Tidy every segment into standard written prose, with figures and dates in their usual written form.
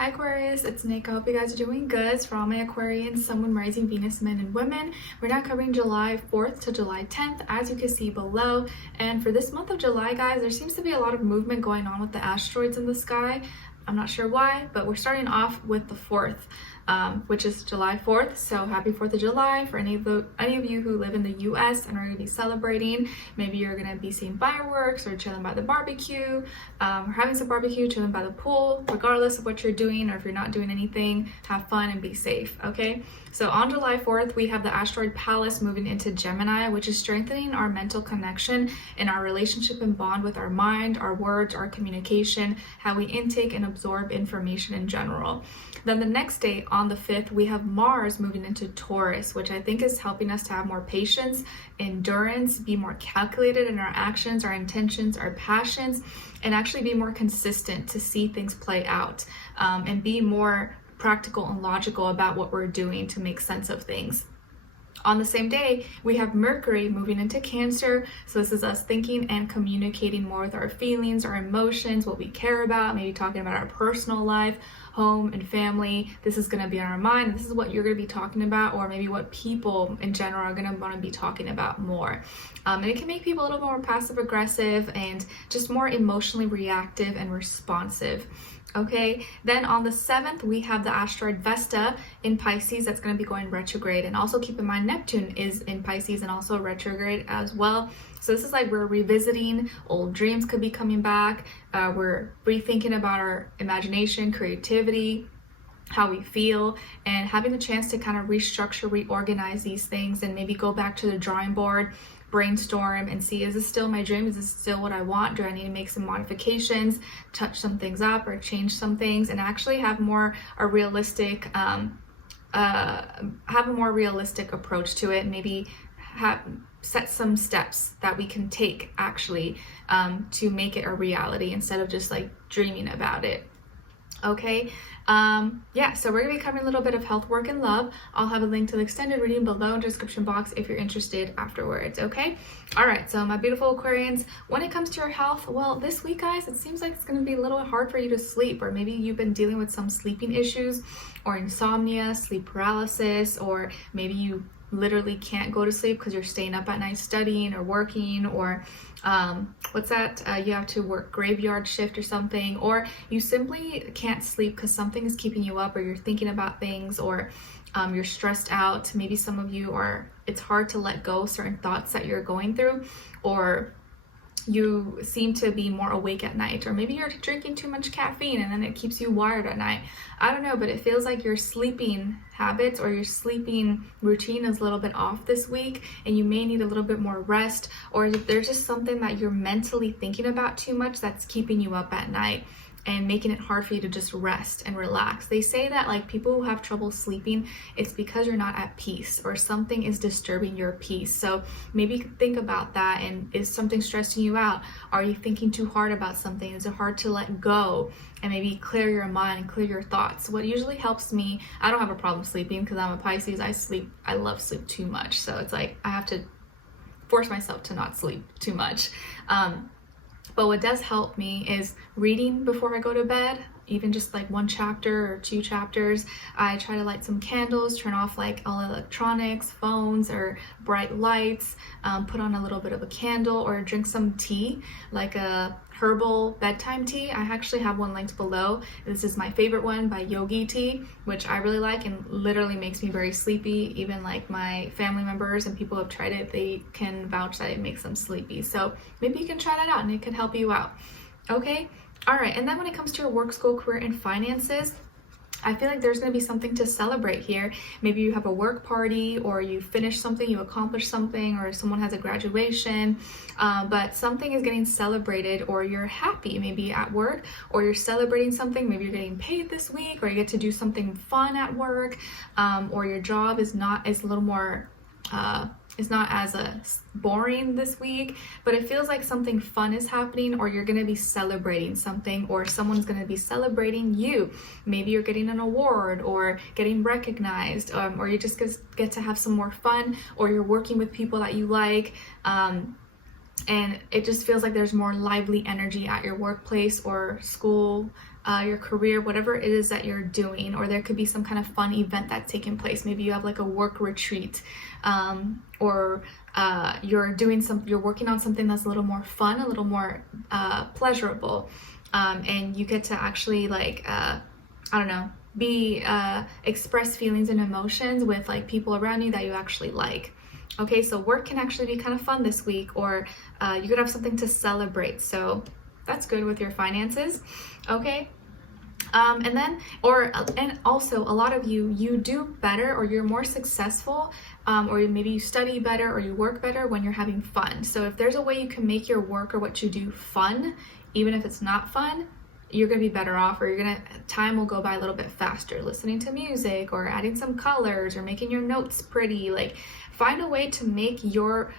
Hi Aquarius, it's Nick. I hope you guys are doing good. It's for all my Aquarians, Sun, Moon, Rising, Venus, men and women. We're now covering July 4th to July 10th, as you can see below. And for this month of July, guys, there seems to be a lot of movement going on with the asteroids in the sky. I'm not sure why, but we're starting off with the 4th, which is July 4th. So happy 4th of July for any of you who live in the US and are going to be celebrating. Maybe you're going to be seeing fireworks or chilling by the barbecue, or having some barbecue, chilling by the pool. Regardless of what you're doing, or if you're not doing anything, have fun and be safe, okay? So on July 4th, we have the asteroid Pallas moving into Gemini, which is strengthening our mental connection and our relationship and bond with our mind, our words, our communication, how we intake and absorb information in general. Then the next day, on the 5th, we have Mars moving into Taurus, which I think is helping us to have more patience, endurance, be more calculated in our actions, our intentions, our passions, and actually be more consistent to see things play out, and be more practical and logical about what we're doing to make sense of things. On the same day, we have Mercury moving into Cancer. So this is us thinking and communicating more with our feelings, our emotions, what we care about, maybe talking about our personal life, home and family. This is going to be on our mind. This is what you're going to be talking about, or maybe what people in general are going to want to be talking about more. And it can make people a little more passive aggressive and just more emotionally reactive and responsive. Okay, then on the 7th, we have the asteroid Vesta in Pisces that's going to be going retrograde. And also keep in mind, Neptune is in Pisces and also retrograde as well. So this is like we're revisiting old dreams could be coming back. We're rethinking about our imagination, creativity, how we feel, and having the chance to kind of restructure, reorganize these things, and maybe go back to the drawing board, brainstorm and see, is this still my dream? Is this still what I want? Do I need to make some modifications, touch some things up, or change some things, and actually have a realistic approach to it? Maybe set some steps that we can take actually to make it a reality instead of just like dreaming about it. Okay, so we're going to be covering a little bit of health, work, and love. I'll have a link to the extended reading below in the description box if you're interested afterwards, okay? All right, so my beautiful Aquarians, when it comes to your health, well, this week, guys, it seems like it's going to be a little hard for you to sleep, or maybe you've been dealing with some sleeping issues or insomnia, sleep paralysis, or maybe you literally can't go to sleep because you're staying up at night studying or working, or you have to work graveyard shift or something, or you simply can't sleep because something is keeping you up, or you're thinking about things, or you're stressed out. Maybe some of you it's hard to let go certain thoughts that you're going through, or you seem to be more awake at night, or maybe you're drinking too much caffeine and then it keeps you wired at night. I don't know, but it feels like your sleeping habits or your sleeping routine is a little bit off this week, and you may need a little bit more rest, or if there's just something that you're mentally thinking about too much that's keeping you up at night and making it hard for you to just rest and relax. They say that like people who have trouble sleeping, it's because you're not at peace or something is disturbing your peace. So maybe think about that, and is something stressing you out? Are you thinking too hard about something? Is it hard to let go and maybe clear your mind and clear your thoughts? What usually helps me, I don't have a problem sleeping because I'm a Pisces. I love sleep too much. So it's like I have to force myself to not sleep too much. But what does help me is reading before I go to bed, even just like one chapter or 2 chapters. I try to light some candles, turn off like all electronics, phones, or bright lights, put on a little bit of a candle, or drink some tea, like a herbal bedtime tea. I actually have one linked below. This is my favorite one by Yogi Tea, which I really like and literally makes me very sleepy. Even like my family members and people who have tried it, they can vouch that it makes them sleepy. So maybe you can try that out and it can help you out. Okay, all right. And then when it comes to your work, school, career, and finances, I feel like there's going to be something to celebrate here. Maybe you have a work party, or you finish something, you accomplish something, or someone has a graduation, but something is getting celebrated, or you're happy maybe at work, or you're celebrating something. Maybe you're getting paid this week, or you get to do something fun at work, or your job is a little more is not as boring this week, but it feels like something fun is happening, or you're going to be celebrating something, or someone's going to be celebrating you. Maybe you're getting an award or getting recognized, or you just get to have some more fun, or you're working with people that you like, and it just feels like there's more lively energy at your workplace or school your career, whatever it is that you're doing, or there could be some kind of fun event that's taking place. Maybe you have like a work retreat, or you're working on something that's a little more fun, a little more pleasurable, and you get to actually like I don't know, express feelings and emotions with like people around you that you actually like. Okay, so work can actually be kind of fun this week, or you could have something to celebrate. So that's good with your finances. Okay. And also a lot of you do better, or you're more successful, or maybe you study better or you work better when you're having fun. So if there's a way you can make your work or what you do fun, even if it's not fun, you're gonna be better off, or time will go by a little bit faster listening to music, or adding some colors, or making your notes pretty. Like, find a way to make your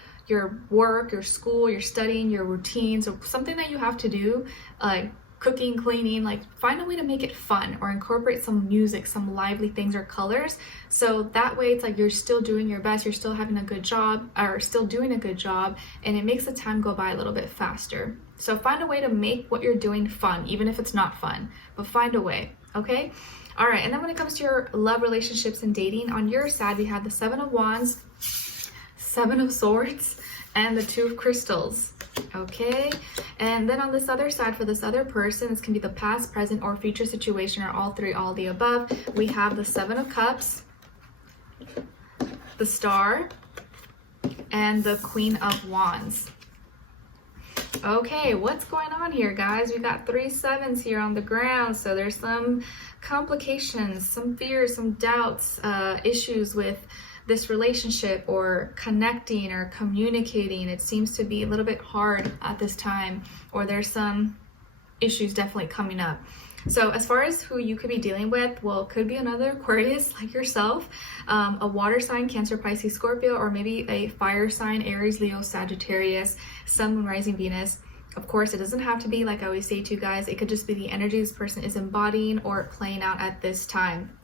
work, your school, your studying, your routines, or something that you have to do, like cooking, cleaning, like find a way to make it fun, or incorporate some music, some lively things or colors. So that way it's like you're still doing your best, you're still having a good job, or still doing a good job, and it makes the time go by a little bit faster. So find a way to make what you're doing fun, even if it's not fun, but find a way, okay? All right, and then when it comes to your love, relationships, and dating, on your side, we have the 7 of Wands, 7 of Swords, and the 2 of Crystals. Okay, and then on this other side, for this other person, this can be the past, present, or future situation, or all three, all the above. We have the 7 of Cups, the Star, and the Queen of Wands. Okay, what's going on here, guys? We got 3 sevens here on the ground, so there's some complications, some fears, some doubts, issues with this relationship, or connecting or communicating. It seems to be a little bit hard at this time, or there's some issues definitely coming up. So as far as who you could be dealing with, well, it could be another Aquarius like yourself, a water sign, Cancer, Pisces, Scorpio, or maybe a fire sign, Aries, Leo, Sagittarius, Sun, Moon, Rising, Venus. Of course, it doesn't have to be, like I always say to you guys, it could just be the energy this person is embodying or playing out at this time.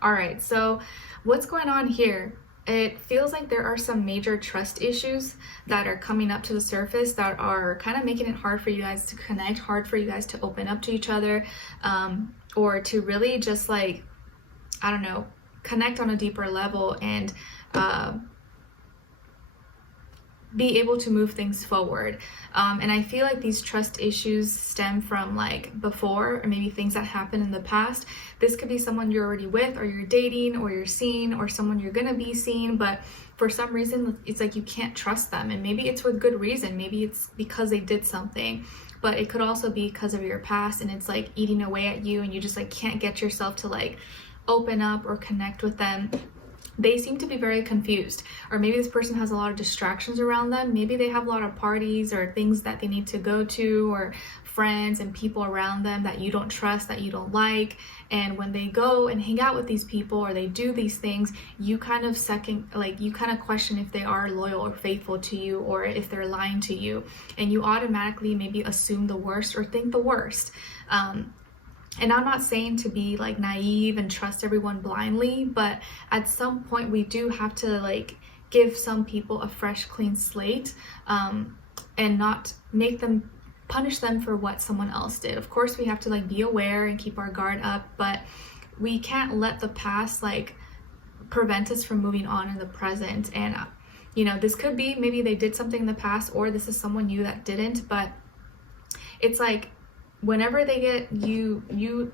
All right, so what's going on here? It feels like there are some major trust issues that are coming up to the surface that are kind of making it hard for you guys to connect, hard for you guys to open up to each other, or to really just like, I don't know, connect on a deeper level and be able to move things forward. And I feel like these trust issues stem from like before, or maybe things that happened in the past. This could be someone you're already with, or you're dating, or you're seeing, or someone you're gonna be seeing, but for some reason it's like you can't trust them. And maybe it's with good reason, maybe it's because they did something, but it could also be because of your past, and it's like eating away at you, and you just like can't get yourself to like open up or connect with them. They seem to be very confused, or maybe this person has a lot of distractions around them. Maybe they have a lot of parties or things that they need to go to, or friends and people around them that you don't trust, that you don't like. And when they go and hang out with these people, or they do these things, you kind of question if they are loyal or faithful to you, or if they're lying to you, and you automatically maybe assume the worst or think the worst. And I'm not saying to be like naive and trust everyone blindly, but at some point we do have to like give some people a fresh, clean slate, and not punish them for what someone else did. Of course, we have to like be aware and keep our guard up, but we can't let the past like prevent us from moving on in the present. And you know, this could be maybe they did something in the past, or this is someone new that didn't, but it's like, whenever they get you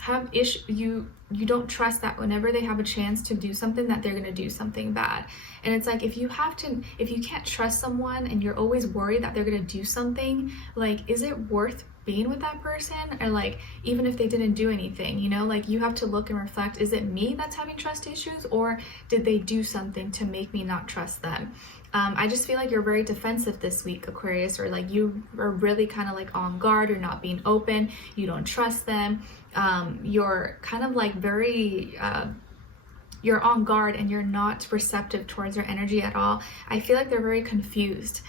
have you don't trust that whenever they have a chance to do something, that they're going to do something bad. And it's like, if you can't trust someone and you're always worried that they're going to do something, like, is it worth being with that person? Or like, even if they didn't do anything, you know, like, you have to look and reflect, is it me that's having trust issues, or did they do something to make me not trust them? I just feel like you're very defensive this week, Aquarius, or like you are really kind of like on guard, you're not being open, you don't trust them, you're kind of like very you're on guard, and you're not receptive towards their energy at all. I feel like they're very confused.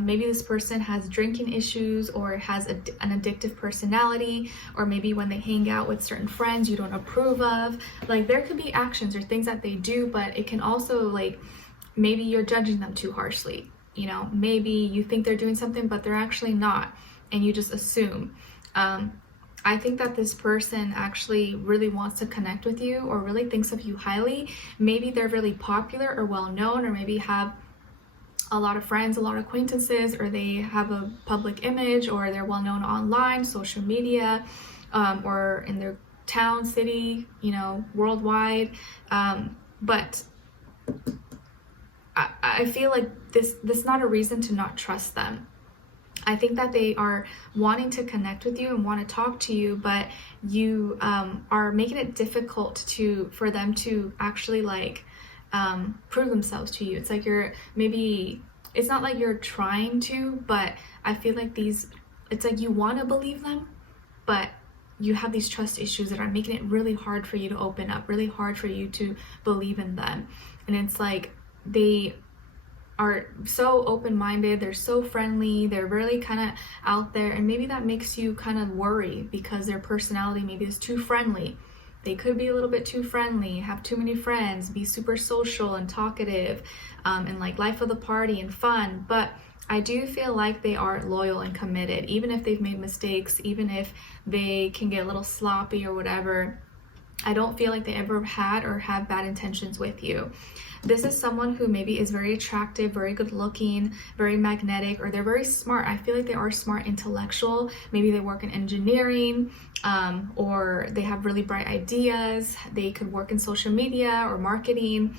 Maybe this person has drinking issues, or has an addictive personality, or maybe when they hang out with certain friends you don't approve of. Like, there could be actions or things that they do, but it can also like, maybe you're judging them too harshly. You know, maybe you think they're doing something, but they're actually not, and you just assume. I think that this person actually really wants to connect with you or really thinks of you highly. Maybe they're really popular or well known, or maybe have a lot of friends, a lot of acquaintances, or they have a public image, or they're well known online, social media, or in their town, city, you know, worldwide. But I feel like this is not a reason to not trust them. I think that they are wanting to connect with you and want to talk to you, but you are making it difficult for them to actually like prove themselves to you. It's like it's not like you're trying to, but I feel like it's like you want to believe them, but you have these trust issues that are making it really hard for you to open up, really hard for you to believe in them. And it's like they are so open-minded, they're so friendly, they're really kind of out there, and maybe that makes you kind of worry because their personality maybe is too friendly. They could be a little bit too friendly, have too many friends, be super social and talkative, and like life of the party and fun. But I do feel like they are loyal and committed, even if they've made mistakes, even if they can get a little sloppy or whatever. I don't feel like they ever had or have bad intentions with you. This is someone who maybe is very attractive, very good looking, very magnetic, or they're very smart. I feel like they are smart, intellectual. Maybe they work in engineering, or they have really bright ideas. They could work in social media or marketing,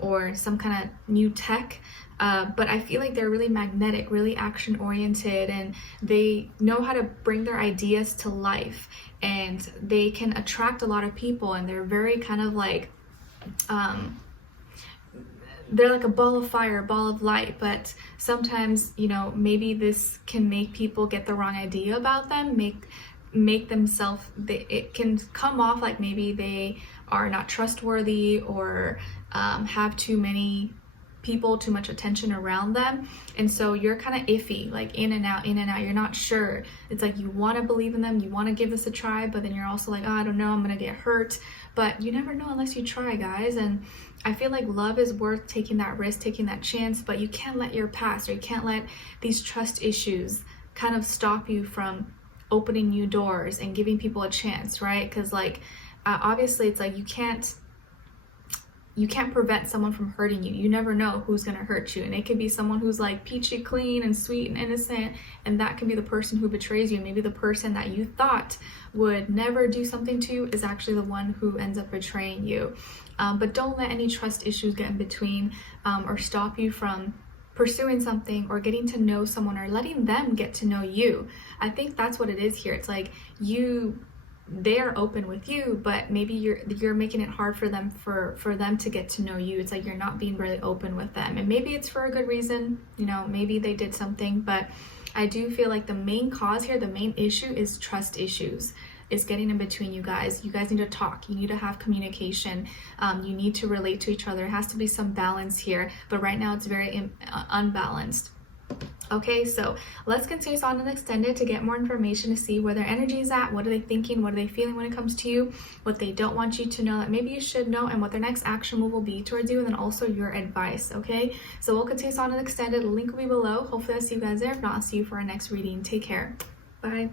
or some kind of new tech. But I feel like they're really magnetic, really action oriented, and they know how to bring their ideas to life, and they can attract a lot of people, and they're very kind of like, they're like a ball of fire, a ball of light. But sometimes, you know, maybe this can make people get the wrong idea about them, make themselves, it can come off like maybe they are not trustworthy, or have too many people, too much attention around them. And so you're kind of iffy, like in and out, you're not sure. It's like you want to believe in them, you want to give this a try, but then you're also like, oh, I don't know, I'm gonna get hurt. But you never know unless you try, guys. And I feel like love is worth taking that risk, taking that chance, but you can't let your past, or you can't let these trust issues kind of stop you from opening new doors and giving people a chance, right? Because like obviously it's like you can't prevent someone from hurting you. You never know who's gonna hurt you. And it could be someone who's like peachy clean and sweet and innocent, and that can be the person who betrays you. Maybe the person that you thought would never do something to you is actually the one who ends up betraying you. But don't let any trust issues get in between, or stop you from pursuing something, or getting to know someone, or letting them get to know you. I think that's what it is here. It's like they are open with you, but maybe you're making it hard for them to get to know you. It's like you're not being really open with them, and maybe it's for a good reason. You know, maybe they did something, but I do feel like the main cause here, the main issue is trust issues. Is getting in between you guys. You guys need to talk. You need to have communication. You need to relate to each other. There has to be some balance here, but right now it's very unbalanced. Okay, so let's continue on and extended to get more information, to see where their energy is at, what are they thinking, what are they feeling when it comes to you, what they don't want you to know that maybe you should know, and what their next action move will be towards you, and then also your advice. Okay, so we'll continue on and extended. The link will be below. Hopefully I'll see you guys there. If not, I'll see you for our next reading. Take care. Bye.